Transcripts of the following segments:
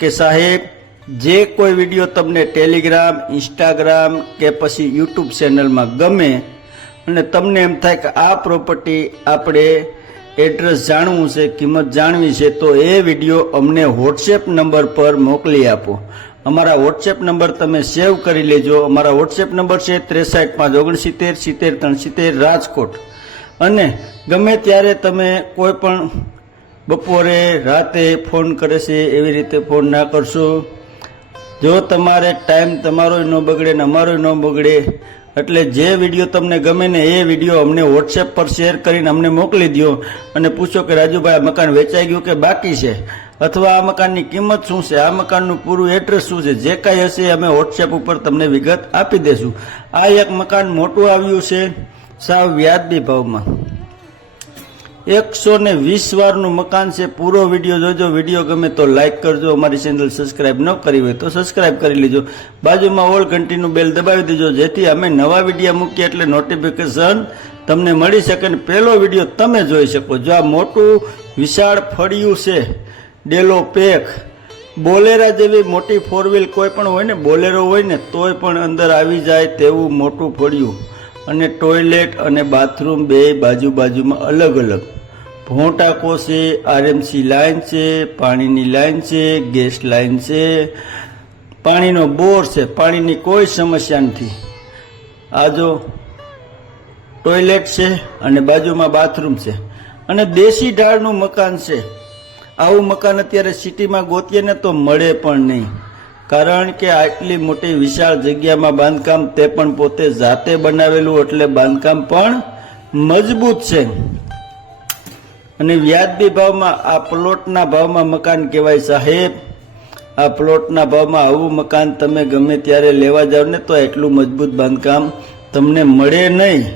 કે સાહેબ, જે કોઈ વીડિયો તમને ટેલિગ્રામ ઇન્સ્ટાગ્રામ કે પછી યુટ્યુબ ચેનલમાં ગમે અને તમને એમ થાય કે આ પ્રોપર્ટી આપણે એડ્રેસ જાણવું છે, કિંમત જાણવી છે, તો એ વીડિયો અમને વોટ્સએપ નંબર પર મોકલી આપો. અમારા વોટ્સએપ નંબર તમે સેવ કરી લેજો. અમારા વોટ્સએપ નંબર છે ત્રેસઠ પાંચ ઓગણસિત્તેર સિત્તેર ત્રણ સિત્તેર રાજકોટ. અને ગમે ત્યારે તમે કોઈ પણ બપોરે રાતે ફોન કરે છે, એવી રીતે ફોન ના કરશો. જો તમારે ટાઈમ તમારો ન બગડે ને અમારો ન બગડે, એટલે જે વીડિયો તમને ગમે ને એ વીડિયો અમને વોટ્સએપ પર શેર કરીને અમને મોકલી દો અને પૂછો કે, રાજુભાઈ, આ મકાન વેચાઈ ગયું કે બાકી છે? અથવા આ મકાનની કિંમત શું છે? આ મકાનનું પૂરું એડ્રેસ શું છે? જે કાંઈ હશે અમે વોટ્સએપ ઉપર તમને વિગત આપી દેશું. આ એક મકાન મોટું આવ્યું છે સાવ વ્યાજબી ભાવમાં. એકસો ને વીસ વારનું મકાન છે. પૂરો વીડિયો જોજો. વીડિયો ગમે તો લાઇક કરજો. અમારી ચેનલ સબસ્ક્રાઇબ ન કરી હોય તો સબસ્ક્રાઇબ કરી લેજો. બાજુમાં ઓલ ઘંટીનું બેલ દબાવી દેજો. જેથી અમે નવા વીડિયો મૂકીએ એટલે નોટિફિકેશન તમને મળી શકે ને પહેલો વીડિયો તમે જોઈ શકો જો આ મોટું વિશાળ ફળિયું છે. ડેલો પેક. બોલેરા જેવી મોટી ફોર વ્હીલ કોઈ પણ હોય ને, બોલેરો હોય ને, તોય પણ અંદર આવી જાય તેવું મોટું ફળિયું. અને ટોયલેટ અને બાથરૂમ બે બાજુ બાજુમાં અલગ અલગ ભોંટાકો છે આરએમસી લાઇન છે, પાણીની લાઈન છે, ગેસ લાઈન છે. પાણીનો બોર છે, પાણીની કોઈ સમસ્યા નથી. આ જો ટોયલેટ છે અને બાજુમાં બાથરૂમ છે. અને દેશી ઢાળનું મકાન છે. આવું મકાન અત્યારે સિટીમાં ગોતીએ તો મળે પણ નહીં. કારણ કે આટલી મોટી વિશાળ જગ્યામાં બાંધકામ તે પણ પોતે જાતે બનાવેલું, એટલે બાંધકામ પણ મજબૂત છે. અને વ્યાજબી ભાવમાં, આ પ્લોટના ભાવમાં મકાન કહેવાય સાહેબ. આ પ્લોટના ભાવમાં આવું મકાન તમે ગમે ત્યારે લેવા જાવ ને તો એટલું મજબૂત બાંધકામ તમને મળે નહીં.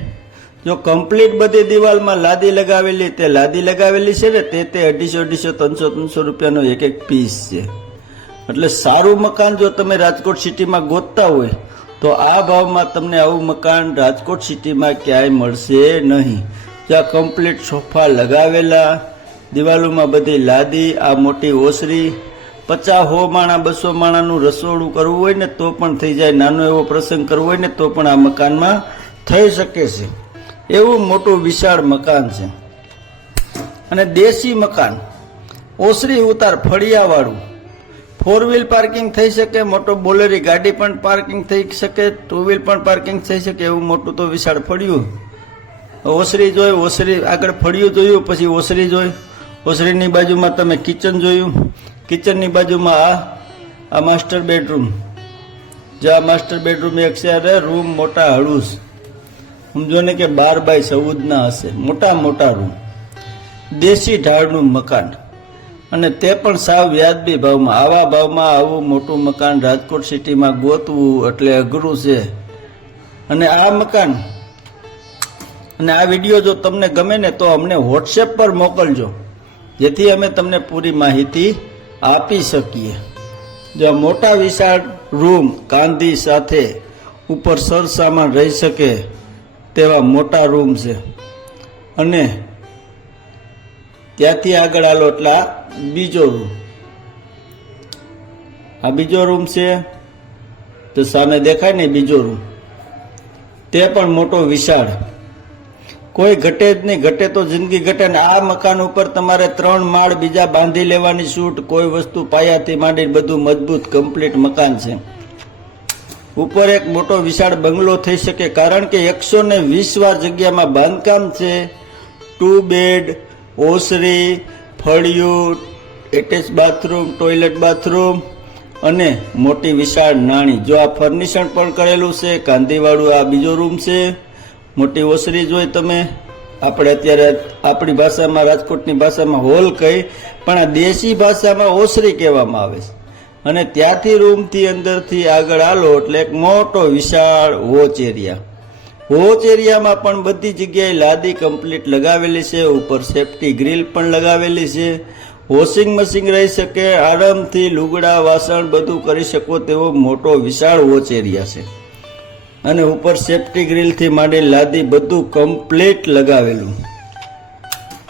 જો કમ્પ્લીટ બધી દિવાલમાં લાદી લગાવેલી, તે લાદી લગાવેલી છે ને, તે તે અઢીસો અઢીસો, ત્રણસો ત્રણસો રૂપિયાનો એક એક પીસ છે. એટલે સારું મકાન જો તમે રાજકોટ સિટીમાં ગોતતા હોય, તો આ ભાવમાં તમને આવું મકાન રાજકોટ સિટીમાં ક્યાંય મળશે નહીં. જ્યાં કમ્પ્લીટ સોફા લગાવેલા, દિવાલોમાં બધી લાદી, આ મોટી ઓસરી, પચાસ હો માણા, બસો માણાનું રસોડું કરવું હોય ને તો પણ થઈ જાય, નાનો એવો પ્રસંગ કરવો હોય ને તો પણ આ મકાનમાં થઈ શકે છે. એવું મોટું વિશાળ મકાન છે. અને દેશી મકાન, ઓસરી ઉતાર ફળિયાવાળું. ફોર વ્હીલ પાર્કિંગ થઈ શકે, મોટો બોલેરી ગાડી પણ પાર્કિંગ થઈ શકે ટુ વ્હીલ પણ પાર્કિંગ થઈ શકે, એવું મોટું તો વિશાળ ફળિયું. ઓસરી જોઈ, ઓસરી આગળ ફળિયું જોયું, પછી ઓસરી જોઈ. ઓસરીની બાજુમાં તમે કિચન જોયું. કિચનની બાજુમાં આ આ માસ્ટર બેડરૂમ જો આ માસ્ટર બેડરૂમ એક છે અરે રૂમ મોટા હળુસ. સમજો ને કે બાર બાય ચૌદના હશે. મોટા મોટા રૂમ દેશી ઢાળનું મકાન. અને તે પણ સાવ વ્યાજબી ભાવમાં. આવા ભાવમાં આવું મોટું મકાન રાજકોટ સિટીમાં ગોતવું એટલે અઘરું છે. અને આ મકાન અને આ વીડિયો જો તમને ગમે ને તો અમને વોટ્સએપ પર મોકલજો. જેથી અમે તમને પૂરી માહિતી આપી શકીએ. જો આ મોટા વિશાળ રૂમ કાંધી સાથે ઉપર સરસામાન રહી શકે તેવા મોટા રૂમ છે. અને ત્યાંથી આગળ આલો એટલે બીજો રૂમ. આ બીજો રૂમ છે તો સામે દેખાય ને બીજો રૂમ. તે પણ મોટો વિશાળ. કોઈ ઘટે જ નહીં, ઘટે તો જિંદગી ઘટે ને આ મકાન ઉપર તમારે ત્રણ માળ બીજા બાંધી લેવાની છૂટ કોઈ વસ્તુ પાયાથી માંડી બધું મજબૂત કમ્પ્લીટ મકાન છે. ઉપર એક મોટો વિશાળ બંગલો થઈ શકે, કારણ કે એકસો ને વીસ વાર જગ્યામાં બાંધકામ છે. ટુ બેડ ઓસરી, ફળિયું એટેચ બાથરૂમ ટોયલેટ બાથરૂમ અને મોટી વિશાળ નાણી. જો આ ફર્નિશન પણ કરેલું છે કાંધીવાળું આ બીજો રૂમ છે. મોટી ઓસરી જોઈ તમે. આપણે અત્યારે આપણી ભાષામાં, રાજકોટની ભાષામાં હોલ કહી, પણ આ દેશી ભાષામાં ઓસરી કહેવામાં આવે છે. અને ત્યાંથી રૂમથી અંદરથી આગળ આલો એટલે એક મોટો વિશાળ વોચ એરિયા. વોચ એરિયામાં પણ બધી જગ્યાએ લાદી કમ્પ્લીટ લગાવેલી છે, ઉપર સેફટી ગ્રીલ પણ લગાવેલી છે. વોશિંગ મશીન રહી શકે, આરામથી લુગડા, વાસણ બધું કરી શકો તેવો મોટો વિશાળ વોચ એરિયા છે. અને ઉપર સેફટી ગ્રીલથી માંડી લાદી બધું કમ્પ્લીટ લગાવેલું.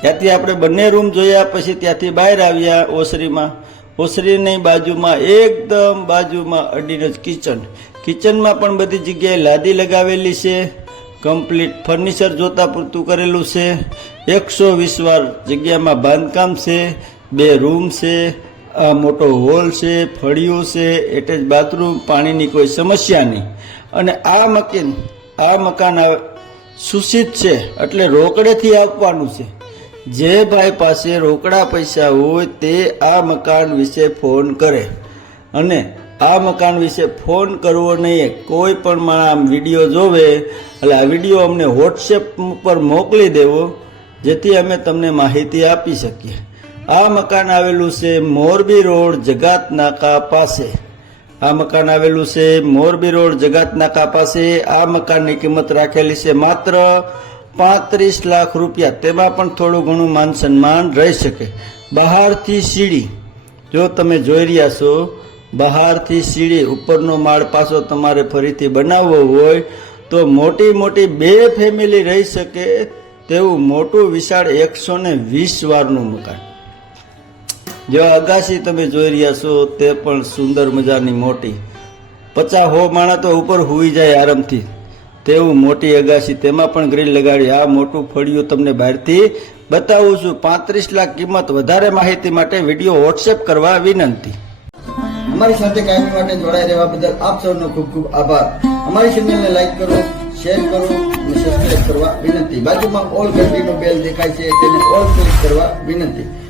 ત્યાંથી આપણે બંને રૂમ જોયા, પછી ત્યાંથી બહાર આવ્યા ઓસરીમાં. ઓસરીની બાજુમાં એકદમ બાજુમાં અડીને જ કિચન કિચનમાં પણ બધી જગ્યાએ લાદી લગાવેલી છે. કમ્પ્લીટ ફર્નિચર જોતા પૂરતું કરેલું છે. એકસો વીસ વાર જગ્યામાં બાંધકામ છે. બે રૂમ છે. આ મોટો હોલ છે, ફળિયું છે. એટેચ બાથરૂમ પાણીની કોઈ સમસ્યા નહીં. અને આ મકાન આ મકાન આવે સુશિત છે, એટલે રોકડેથી આપવાનું છે. જે ભાઈ પાસે રોકડા પૈસા હોય તે આ મકાન વિશે ફોન કરે. અને આ મકાન વિશે ફોન કરવો નહીં, કોઈ પણ મારા આમ વીડિયો જોવે, એટલે આ વીડિયો અમને વોટ્સએપ ઉપર મોકલી દેવો, જેથી અમે તમને માહિતી આપી શકીએ. આ મકાન આવેલું છે મોરબી રોડ જગાત નાકા પાસે. આ મકાન આવેલું છે મોરબી રોડ જગાત નાકા પાસે આ મકાનની કિંમત રાખેલી છે માત્ર પાંત્રીસ લાખ રૂપિયા. તેમાં પણ થોડું ઘણું માન સન્માન રહી શકે. બહારથી સીડી. જો તમે જોઈ રહ્યા છો, બહારથી સીડી, ઉપરનો માળ પાછો તમારે ફરીથી બનાવવો હોય, તો મોટી મોટી બે ફેમિલી રહી શકે. તેવું મોટું વિશાળ એકસો ને વીસ વારનું મકાન. જો અગાસી તમે જોઈ રહ્યા છો, તે પણ સુંદર મજાની મોટી. પચાસ હો માણા તો ઉપર હુઈ જાય આરામથી. તેવું મોટી અગાસી તેમાં પણ ગ્રીલ લગાડી. આ મોટું ફળિયું તમને બહારથી બતાવું છું. પાંત્રીસ લાખ કિંમત વધારે માહિતી માટે વીડિયો વોટ્સએપ કરવા વિનંતી. અમારી સાથે કાયમી માટે જોડાઈ રહેવા બદલ આપ સૌનો ખૂબ ખૂબ આભાર. અમારી ચેનલને લાઈક કરો શેર કરો અને સબસ્ક્રાઇબ કરવા વિનંતી. બાજુમાં ઓલ ઘંટીનો બેલ દેખાય છે, તેને ઓલ ક્લિક કરવા વિનંતી.